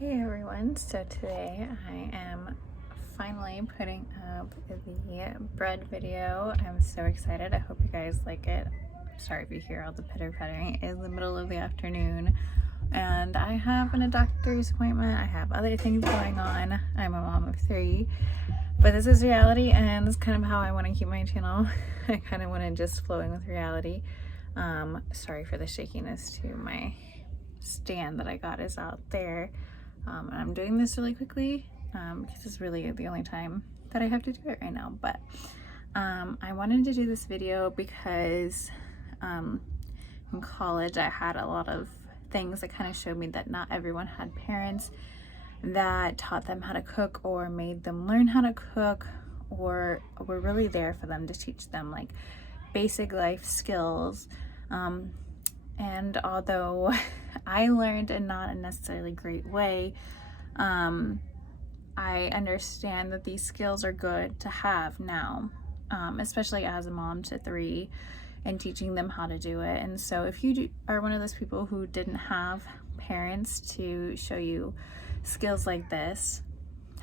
Hey everyone, so today I am finally putting up the bread video. I'm so excited. I hope you guys like it. Sorry if you hear all the pitter-pattering. It is the middle of the afternoon and I have a doctor's appointment. I have other things going on. I'm a mom of 3, but this is reality and this is kind of how I want to keep my channel. I kind of want to just flowing with reality. Sorry for the shakiness too. My stand that I got is out there. And I'm doing this really quickly because it's really the only time that I have to do it right now. But I wanted to do this video because in college I had a lot of things that kind of showed me that not everyone had parents that taught them how to cook or made them learn how to cook or were really there for them to teach them like basic life skills. And although I learned in not a necessarily great way, I understand that these skills are good to have now, especially as a mom to 3 and teaching them how to do it. And so if you are one of those people who didn't have parents to show you skills like this,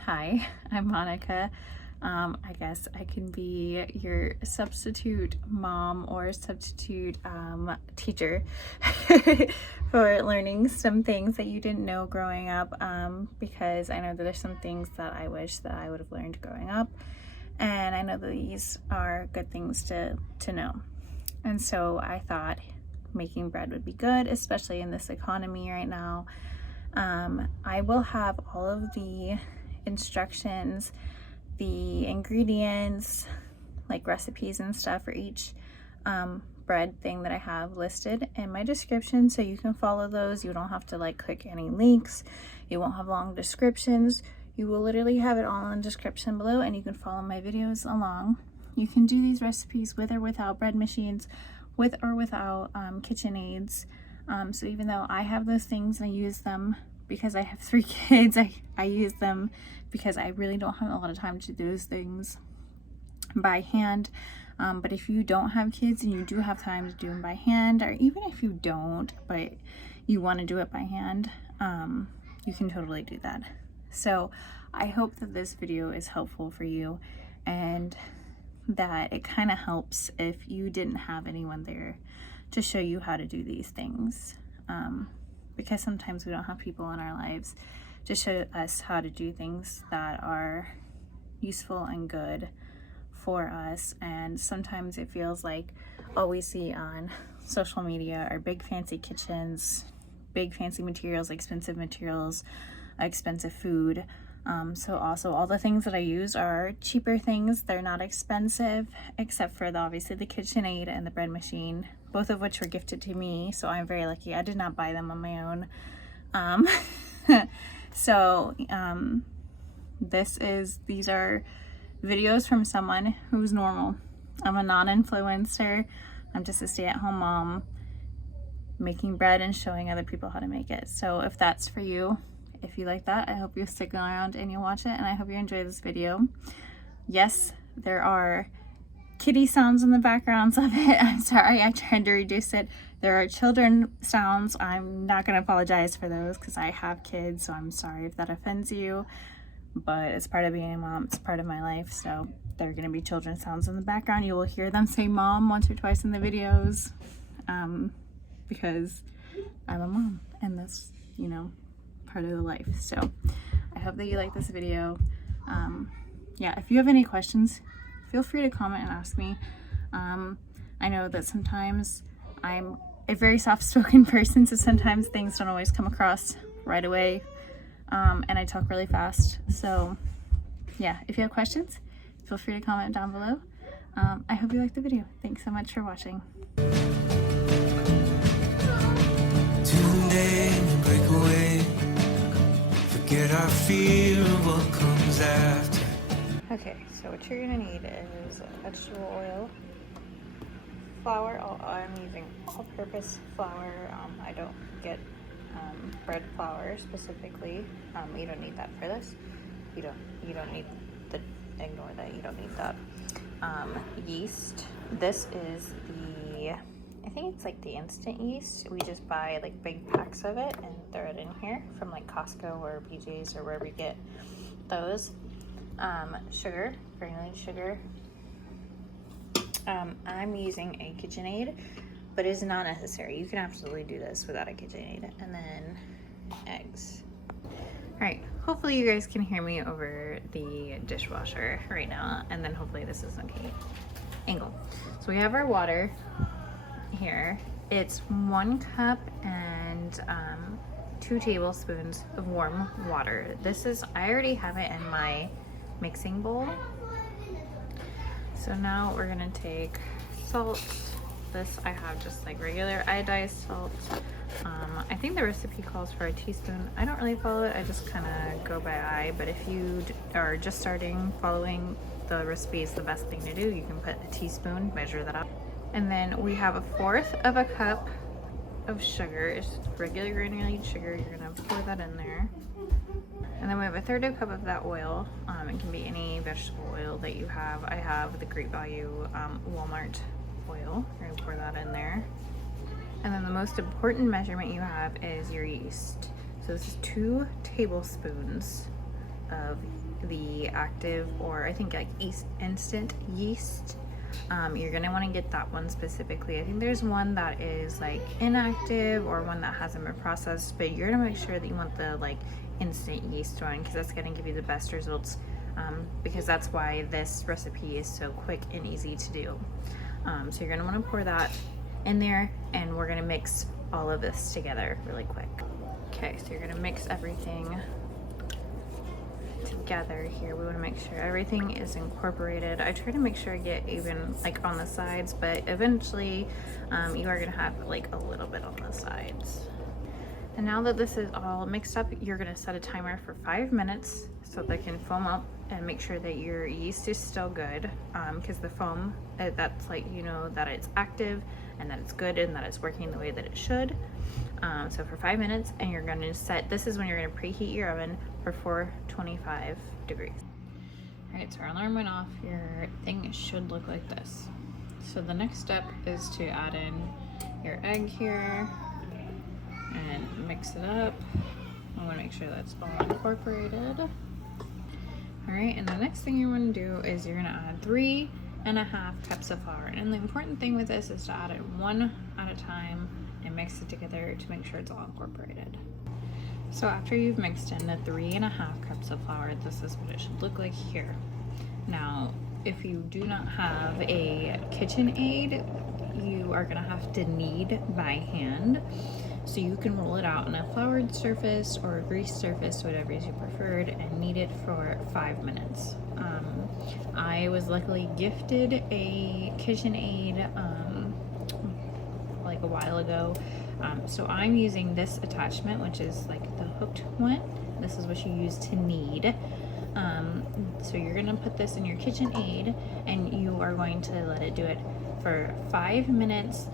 hi, I'm Monica. I guess I can be your substitute mom or substitute teacher for learning some things that you didn't know growing up, because I know that there's some things that I wish that I would have learned growing up, and I know that these are good things to know. And so I thought making bread would be good, especially in this economy right now. I will have all of the instructions, the ingredients, like recipes and stuff for each bread thing that I have listed in my description, so you can follow those. You don't have to like click any links. You won't have long descriptions. You will literally have it all in the description below, and you can follow my videos along. You can do these recipes with or without bread machines, with or without KitchenAids. So even though I have those things and I use them because I have 3 kids, I use them because I really don't have a lot of time to do those things by hand. But if you don't have kids and you do have time to do them by hand, or even if you don't, but you want to do it by hand, you can totally do that. So I hope that this video is helpful for you and that it kind of helps if you didn't have anyone there to show you how to do these things. Because sometimes we don't have people in our lives to show us how to do things that are useful and good for us. And sometimes it feels like all we see on social media are big fancy kitchens, big fancy materials, expensive food. So also all the things that I use are cheaper things. They're not expensive, except for obviously the KitchenAid and the bread machine, both of which were gifted to me. So I'm very lucky. I did not buy them on my own. These are videos from someone who's normal. I'm a non-influencer. I'm just a stay-at-home mom making bread and showing other people how to make it. So if that's for you, if you like that, I hope you stick around and you watch it, and I hope you enjoy this video. Yes, there are kitty sounds in the backgrounds of it. I'm sorry, I tried to reduce it. There are children sounds. I'm not going to apologize for those because I have kids, so I'm sorry if that offends you, but it's part of being a mom. It's part of my life, so there are going to be children sounds in the background. You will hear them say mom once or twice in the videos, because I'm a mom and that's, you know, part of the life. So I hope that you like this video. Yeah, if you have any questions, feel free to comment and ask me. I know that sometimes I'm a very soft-spoken person, so sometimes things don't always come across right away, and I talk really fast. So yeah, if you have questions, feel free to comment down below. I hope you liked the video. Thanks so much for watching. Break away, forget our fear of what comes after. Okay, so what you're gonna need is vegetable oil, flour. I'm using all-purpose flour. I don't get bread flour specifically. You don't need that for this. You don't need the, ignore that, you don't need that. Yeast. This is the I think it's like the instant yeast. We just buy like big packs of it and throw it in here from like Costco or BJ's or wherever you get those. Sugar, granulated sugar. I'm using a KitchenAid, but it's not necessary. You can absolutely do this without a KitchenAid. And then eggs. All right, hopefully you guys can hear me over the dishwasher right now, and then hopefully this is okay angle. So we have our water here. It's 1 cup and 2 tablespoons of warm water. This is, I already have it in my mixing bowl. So now we're gonna take salt. This I have just like regular iodized salt. I think the recipe calls for a teaspoon. I don't really follow it, I just kind of go by eye, but if you are just starting, following the recipe is the best thing to do. You can put a teaspoon, measure that up. And then we have 1/4 of a cup of sugar. It's just regular granulated sugar. You're gonna pour that in there. And then we have 1/3 of a cup of that oil. It can be any vegetable oil that you have. I have the Great Value Walmart oil. We're gonna pour that in there. And then the most important measurement you have is your yeast. So this is 2 tablespoons of the active, or I think like instant yeast. You're gonna want to get that one specifically. I think there's one that is like inactive or one that hasn't been processed, but you're gonna make sure that you want the like instant yeast one, because that's gonna give you the best results, because that's why this recipe is so quick and easy to do. So you're gonna want to pour that in there, and we're gonna mix all of this together really quick. Okay, so you're gonna mix everything together here. We want to make sure everything is incorporated. I try to make sure I get even like on the sides, but eventually you are gonna have like a little bit on the sides. And now that this is all mixed up, you're gonna set a timer for 5 minutes so that it can foam up, and make sure that your yeast is still good, because the foam, that's like, you know, that it's active and that it's good and that it's working the way that it should. So for 5 minutes, and you're going to set, this is when you're going to preheat your oven for 425 degrees. All right, so our alarm went off. Your thing should look like this. So the next step is to add in your egg here and mix it up. I want to make sure that's all incorporated. All right, and the next thing you want to do is you're going to add 3.5 cups of flour. And the important thing with this is to add it one at a time and mix it together to make sure it's all incorporated. So after you've mixed in the 3.5 cups of flour, this is what it should look like here. Now, if you do not have a KitchenAid, you are gonna have to knead by hand. So you can roll it out on a floured surface or a greased surface, whatever is your preferred, and knead it for 5 minutes. I was luckily gifted a KitchenAid like a while ago. So I'm using this attachment, which is like the hooked one. This is what you use to knead. So you're gonna put this in your KitchenAid, and you are going to let it do it for 5 minutes,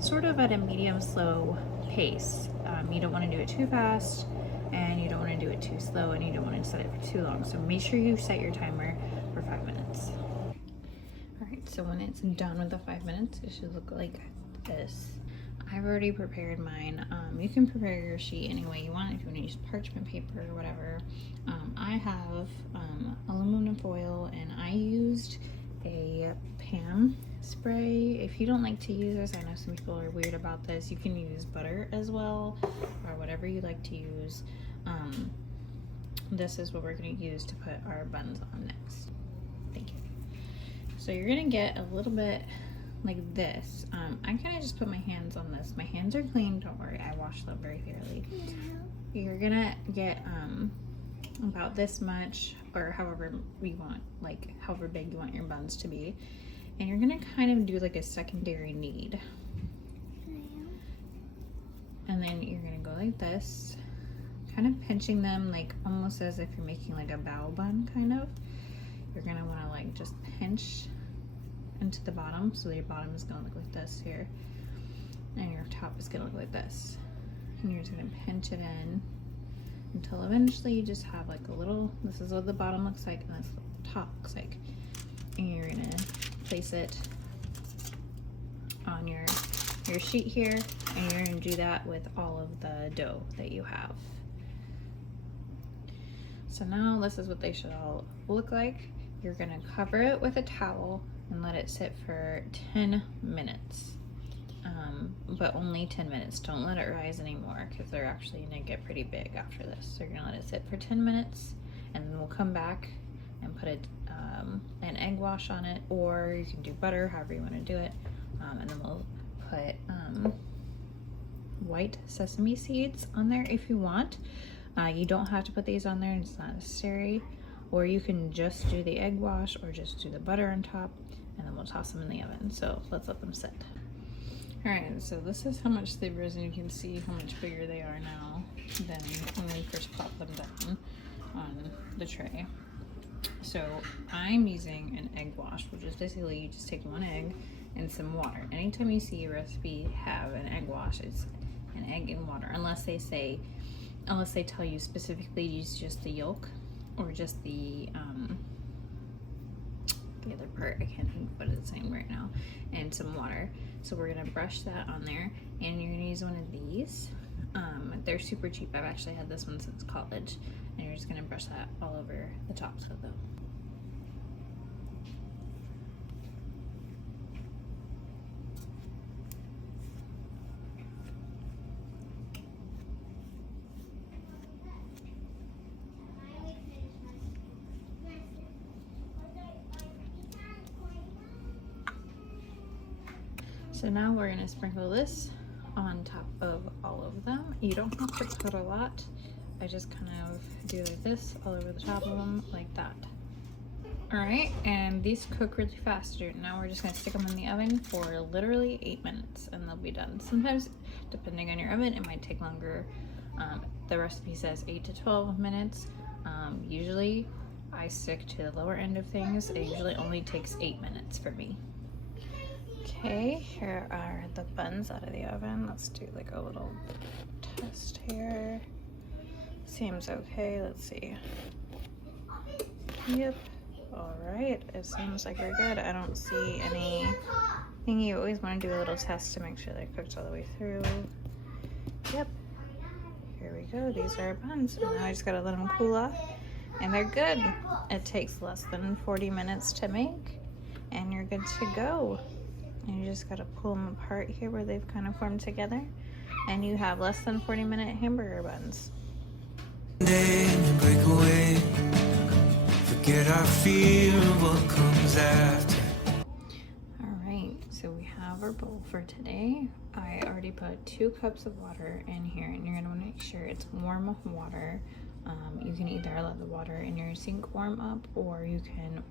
sort of at a medium slow pace. You don't want to do it too fast, and you don't want to do it too slow, and you don't want to set it for too long. So make sure you set your timer for 5 minutes. All right, so when it's done with the 5 minutes, it should look like this. I've already prepared mine. You can prepare your sheet any way you want, if you want to use parchment paper or whatever. I have aluminum foil, and I used a Pam spray. If you don't like to use this, I know some people are weird about this, you can use butter as well, or whatever you like to use. This is what we're going to use to put our buns on next. Thank you. So you're going to get a little bit like this. I kind of just put my hands on this. My hands are clean, don't worry, I washed them very thoroughly. You're gonna get about this much, or however you want, like however big you want your buns to be, and you're gonna kind of do like a secondary knead. And then you're gonna go like this, kind of pinching them like almost as if you're making like a bao bun kind of. You're gonna want to like just pinch into the bottom, so your bottom is gonna look like this here, and your top is gonna look like this, and you're just gonna pinch it in until eventually you just have like a little, this is what the bottom looks like and this is what the top looks like, and you're gonna place it on your sheet here, and you're going to do that with all of the dough that you have. So now this is what they should all look like. You're going to cover it with a towel and let it sit for 10 minutes. But only 10 minutes. Don't let it rise anymore, because they're actually going to get pretty big after this. So you're going to let it sit for 10 minutes, and then we'll come back and put an egg wash on it, or you can do butter, however you want to do it. And then we'll put white sesame seeds on there if you want. You don't have to put these on there, it's not necessary. Or you can just do the egg wash, or just do the butter on top, and then we'll toss them in the oven. So let's let them sit. Alright, so this is how much they've risen. You can see how much bigger they are now than when we first plopped them down on the tray. So I'm using an egg wash, which is basically you just take one egg and some water. Anytime you see a recipe have an egg wash, it's an egg and water, unless they tell you specifically use just the yolk or just the other part. I can't think what it's saying right now, and some water. So we're gonna brush that on there, and you're gonna use one of these. They're super cheap. I've actually had this one since college, and you're just gonna brush that all over the tops of them. So now we're gonna sprinkle this on top of all of them. You don't have to put a lot. I just kind of do this all over the top of them like that. All right, and these cook really fast. Now we're just gonna stick them in the oven for literally 8 minutes and they'll be done. Sometimes, depending on your oven, it might take longer. The recipe says 8 to 12 minutes. Usually I stick to the lower end of things. It usually only takes 8 minutes for me. Okay, here are the buns out of the oven. Let's do like a little test here. Seems okay, let's see. Yep, all right, it seems like we're good. I don't see anything. You always want to do a little test to make sure they're cooked all the way through. Yep, here we go. These are our buns. And now I just gotta let them cool off, and they're good. It takes less than 40 minutes to make, and you're good to go. And you just gotta pull them apart here where they've kind of formed together, and you have less than 40-minute hamburger buns. Break away, forget our fear of what comes after. Alright, so we have our bowl for today. I already put 2 cups of water in here, and you're gonna wanna make sure it's warm water. You can either let the water in your sink warm up, or you can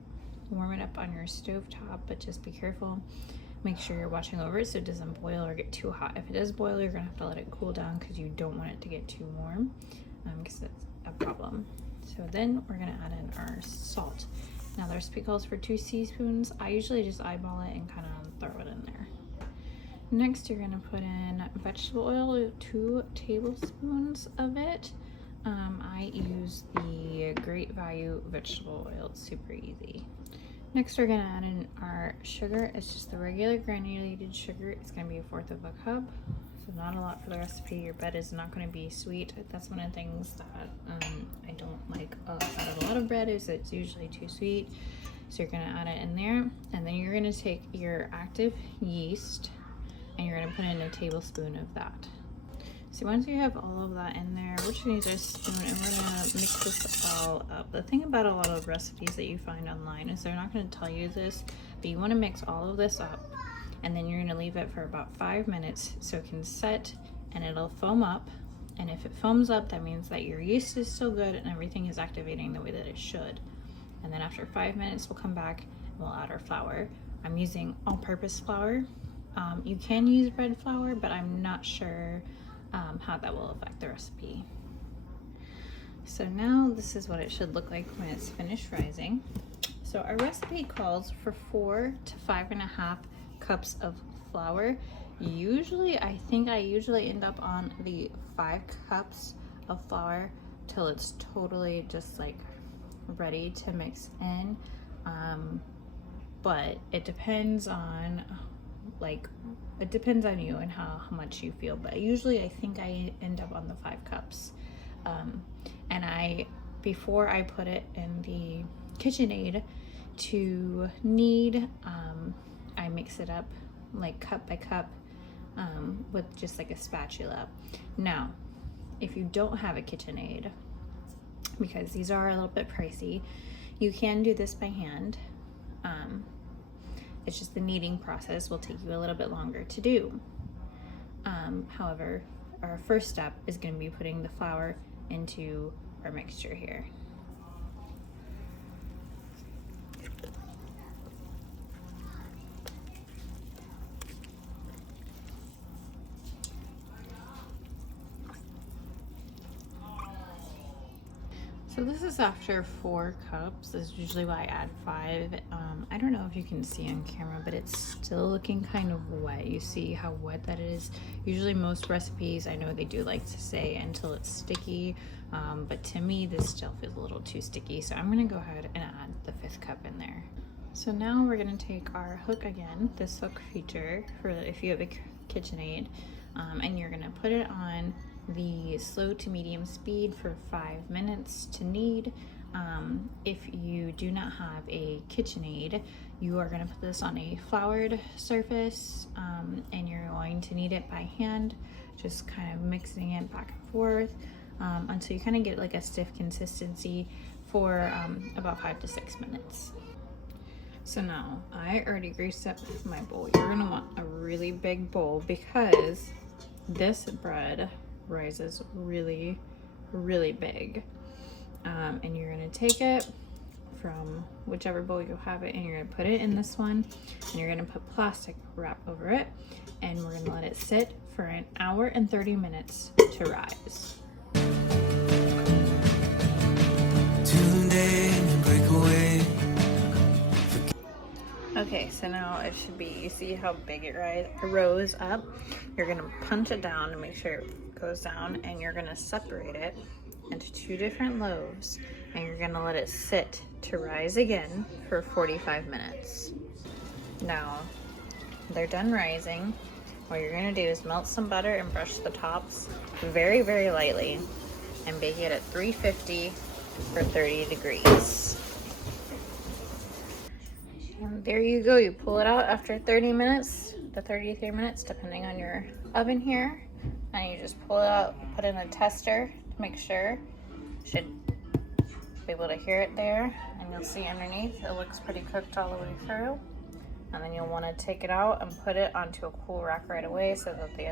warm it up on your stove top, but just be careful. Make sure you're watching over it so it doesn't boil or get too hot. If it does boil, you're gonna have to let it cool down because you don't want it to get too warm, because that's a problem. So then we're gonna add in our salt. Now the recipe calls for 2 teaspoons. I usually just eyeball it and kind of throw it in there. Next, you're gonna put in vegetable oil, 2 tablespoons of it. I use the Great Value vegetable oil. It's super easy. Next, we're gonna add in our sugar. It's just the regular granulated sugar. It's gonna be 1/4 of a cup, so not a lot for the recipe. Your bread is not gonna be sweet. That's one of the things that I don't like out of a lot of bread, is it's usually too sweet. So you're gonna add it in there, and then you're gonna take your active yeast and you're gonna put in a tablespoon of that. So once you have all of that in there, we're just gonna use our spoon and we're gonna mix this all up. The thing about a lot of recipes that you find online is they're not gonna tell you this, but you wanna mix all of this up, and then you're gonna leave it for about 5 minutes so it can set and it'll foam up. And if it foams up, that means that your yeast is still good and everything is activating the way that it should. And then after 5 minutes, we'll come back and we'll add our flour. I'm using all-purpose flour. You can use bread flour, but I'm not sure how that will affect the recipe. So now this is what it should look like when it's finished rising. So our recipe calls for 4 to 5.5 cups of flour. Usually, I think I usually end up on the 5 cups of flour till it's totally just like ready to mix in. But it depends on like it depends on you and how much you feel, but usually I think I end up on the 5 cups. And before I put it in the KitchenAid to knead, I mix it up like cup by cup with just like a spatula. Now, if you don't have a KitchenAid, because these are a little bit pricey, you can do this by hand. It's just the kneading process will take you a little bit longer to do. However, our first step is going to be putting the flour into our mixture here. So this is after 4 cups. This is usually why I add 5. I don't know if you can see on camera, but it's still looking kind of wet. You see how wet that is? Usually most recipes, I know they do like to say until it's sticky, but to me this still feels a little too sticky. So I'm gonna go ahead and add the 5th cup in there. So now we're gonna take our hook again, this hook feature for if you have a KitchenAid, and you're gonna put it on the slow to medium speed for 5 minutes to knead. If you do not have a KitchenAid, you are going to put this on a floured surface, and you're going to knead it by hand, just kind of mixing it back and forth until you kind of get like a stiff consistency for about 5 to 6 minutes. So now I already greased up my bowl. You're going to want a really big bowl because this bread rises really, really big. And you're gonna take it from whichever bowl you have it, and you're gonna put it in this one, and you're gonna put plastic wrap over it, and we're gonna let it sit for 1 hour and 30 minutes to rise. Tuned in and break away. Okay, so now it should be, you see how big it rose up? You're gonna punch it down to make sure it goes down, and you're gonna separate it into 2 different loaves, and you're gonna let it sit to rise again for 45 minutes. Now, they're done rising. What you're gonna do is melt some butter and brush the tops very, very lightly, and bake it at 350 for 30 degrees. And there you go, you pull it out after 30 minutes to 33 minutes, depending on your oven here. And you just pull it out, put in a tester to make sure. You should be able to hear it there. And you'll see underneath, it looks pretty cooked all the way through. And then you'll want to take it out and put it onto a cool rack right away so that the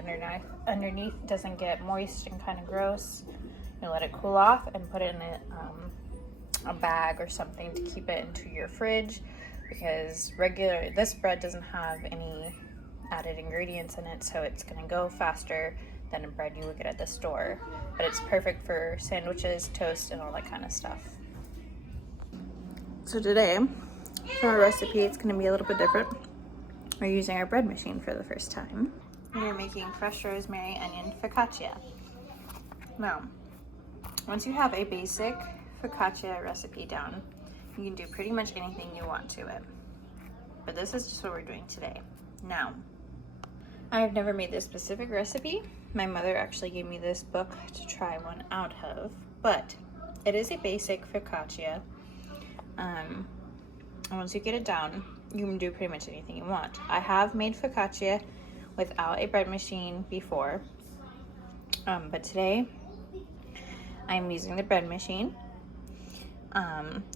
underneath doesn't get moist and kind of gross. You'll let it cool off and put it in a bag or something to keep it into your fridge, because this bread doesn't have any added ingredients in it, so it's going to go faster than a bread you would get at the store. But it's perfect for sandwiches, toast, and all that kind of stuff. So today, for our recipe, it's going to be a little bit different. We're using our bread machine for the first time. We're making fresh rosemary onion focaccia. Now, once you have a basic focaccia recipe down, you can do pretty much anything you want to it. But this is just what we're doing today. Now, I've never made this specific recipe. My mother actually gave me this book to try one out of, but it is a basic focaccia. And once you get it down, you can do pretty much anything you want. I have made focaccia without a bread machine before, but today I'm using the bread machine.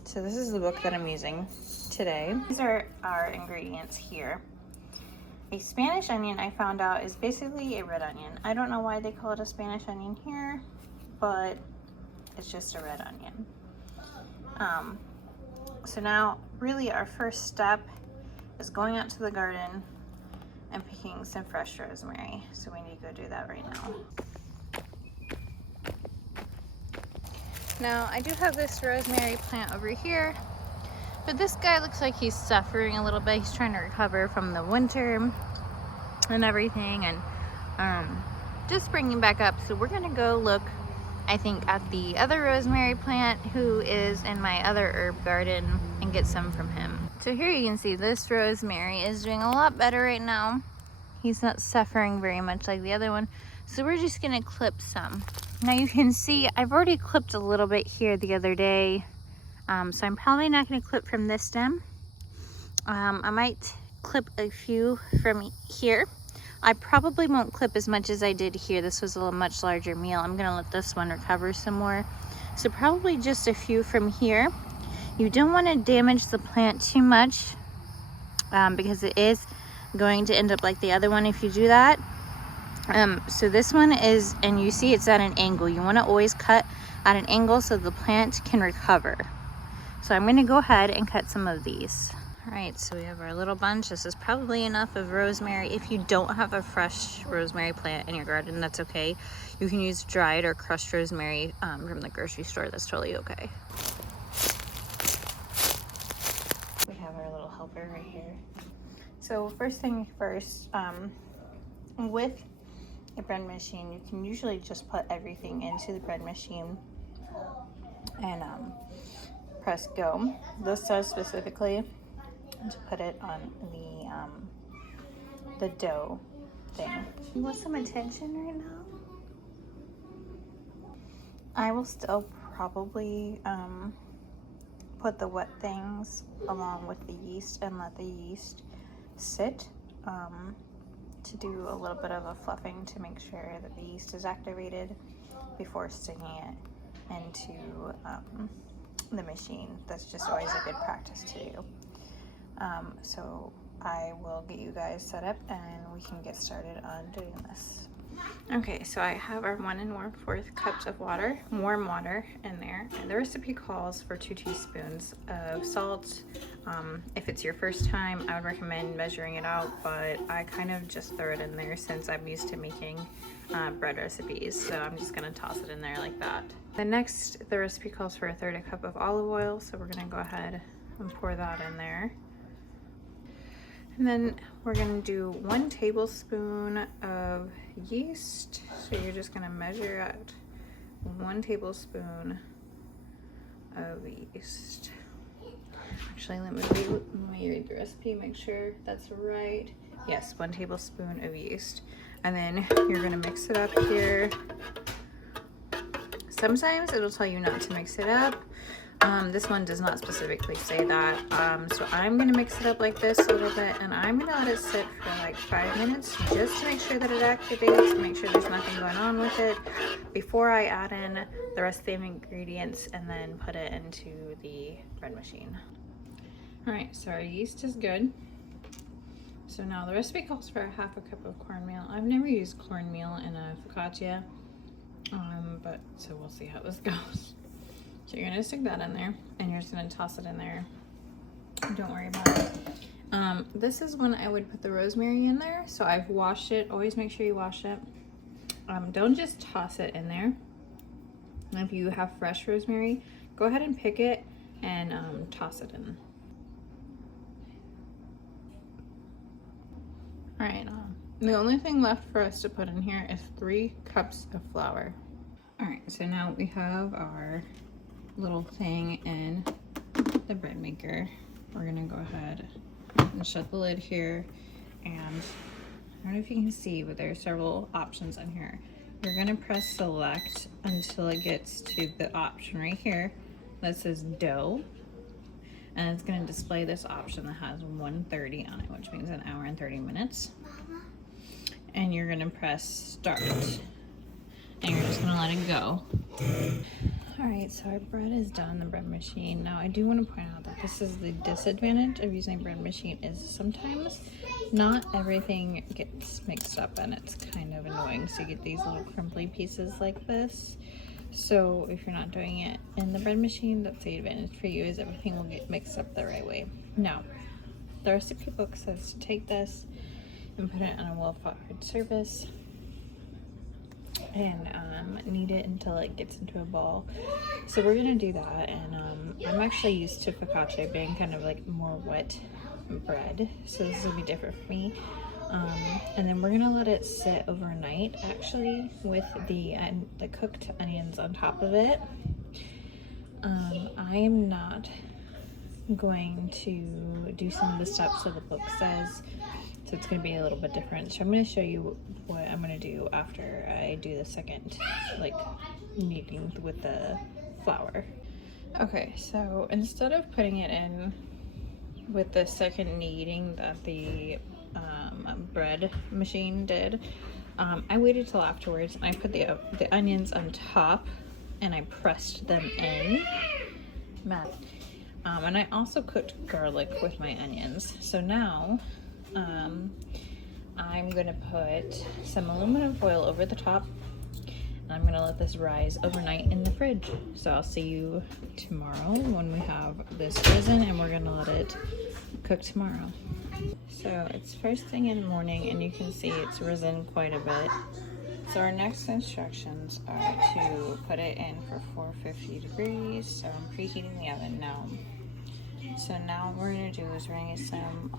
So this is the book that I'm using today. These are our ingredients here. A Spanish onion, I found out, is basically a red onion. I don't know why they call it a Spanish onion here, but it's just a red onion. So now, really our first step is going out to the garden and picking some fresh rosemary. So we need to go do that right now. Now, I do have this rosemary plant over here, but this guy looks like he's suffering a little bit. He's trying to recover from the winter and everything, and just bringing back up. So we're gonna go look, I think, at the other rosemary plant who is in my other herb garden and get some from him. So here you can see this rosemary is doing a lot better right now. He's not suffering very much like the other one. So we're just gonna clip some. Now you can see I've already clipped a little bit here the other day. So I'm probably not gonna clip from this stem. I might clip a few from here. I probably won't clip as much as I did here. This was a much larger meal. I'm gonna let this one recover some more. So probably just a few from here. You don't wanna damage the plant too much because it is going to end up like the other one if you do that. So this one is, and you see it's at an angle. You wanna always cut at an angle so the plant can recover. So I'm gonna go ahead and cut some of these. All right, so we have our little bunch. This is probably enough of rosemary. If you don't have a fresh rosemary plant in your garden, that's okay. You can use dried or crushed rosemary from the grocery store. That's totally okay. We have our little helper right here. So first thing first, with a bread machine, you can usually just put everything into the bread machine and press go. This says specifically to put it on the dough thing. You want some attention right now? I will still probably put the wet things along with the yeast and let the yeast sit to do a little bit of a fluffing to make sure that the yeast is activated before sticking it into the machine. That's just always a good practice to do. So I will get you guys set up and we can get started on doing this. Okay, so I have our 1 1/4 cups of water, warm water in there, and the recipe calls for 2 teaspoons of salt. If it's your first time, I would recommend measuring it out, but I kind of just throw it in there since I'm used to making bread recipes, so I'm just gonna toss it in there like that. The recipe calls for 1/3 cup of olive oil, so we're gonna go ahead and pour that in there. And then we're gonna do 1 tablespoon of yeast. So you're just gonna measure out 1 tablespoon of yeast. Actually, let me read the recipe, make sure that's right. Yes, 1 tablespoon of yeast. And then you're gonna mix it up here. Sometimes it'll tell you not to mix it up. This one does not specifically say that. So I'm gonna mix it up like this a little bit, and I'm gonna let it sit for like 5 minutes just to make sure that it activates, make sure there's nothing going on with it before I add in the rest of the ingredients and then put it into the bread machine. All right, so our yeast is good. So now the recipe calls for 1/2 cup of cornmeal. I've never used cornmeal in a focaccia, but so we'll see how this goes. So you're gonna stick that in there and you're just gonna toss it in there. Don't worry about it. This is when I would put the rosemary in there. So I've washed it. Always make sure you wash it. Don't just toss it in there. And if you have fresh rosemary, go ahead and pick it and toss it in. All right, the only thing left for us to put in here is 3 cups of flour. All right, so now we have our little thing in the bread maker. We're gonna go ahead and shut the lid here, and I don't know if you can see, but there are several options on here. You're gonna press select until it gets to the option right here that says dough, and it's gonna display this option that has 1:30 on it, which means 1 hour and 30 minutes. And you're gonna press start, and you're just gonna let it go. All right, so our bread is done in the bread machine. Now I do want to point out that this is the disadvantage of using a bread machine, is sometimes not everything gets mixed up and it's kind of annoying. So you get these little crumbly pieces like this. So if you're not doing it in the bread machine, that's the advantage for you, is everything will get mixed up the right way. Now, the recipe book says to take this and put it on a well-buttered surface and knead it until it gets into a ball. So we're gonna do that, and I'm actually used to focaccia being kind of like more wet bread, so this will be different for me. And then we're gonna let it sit overnight, actually, with the cooked onions on top of it. I am not going to do some of the steps that the book says So it's going to be a little bit different. So I'm going to show you what I'm going to do after I do the second, like, kneading with the flour. Okay, so instead of putting it in with the second kneading that the bread machine did, I waited till afterwards and I put the onions on top and I pressed them in. And I also cooked garlic with my onions. So now I'm gonna put some aluminum foil over the top and I'm gonna let this rise overnight in the fridge. So I'll see you tomorrow when we have this risen, and we're gonna let it cook tomorrow. So it's first thing in the morning and you can see it's risen quite a bit. So our next instructions are to put it in for 450 degrees. So I'm preheating the oven now. So now what we're gonna do is we're gonna get some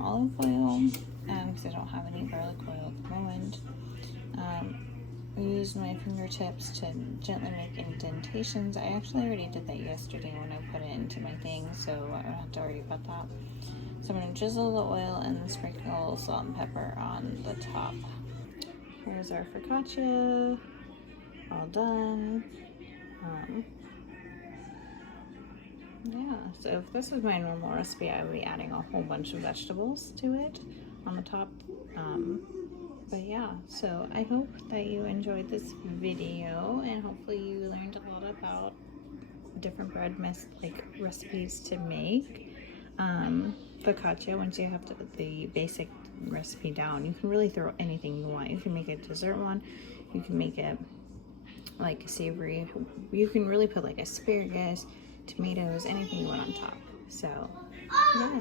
olive oil, because I don't have any garlic oil at the moment. I use my fingertips to gently make indentations. I actually already did that yesterday when I put it into my thing, so I don't have to worry about that. So I'm gonna drizzle the oil and then sprinkle salt and pepper on the top. Here's our focaccia, all done. Yeah, so if this was my normal recipe, I would be adding a whole bunch of vegetables to it on the top. But yeah, so I hope that you enjoyed this video, and hopefully you learned a lot about different bread recipes to make. Focaccia, once you have the basic recipe down, you can really throw anything you want. You can make a dessert one, you can make it like savory, you can really put like asparagus, tomatoes, anything you want on top. So yeah.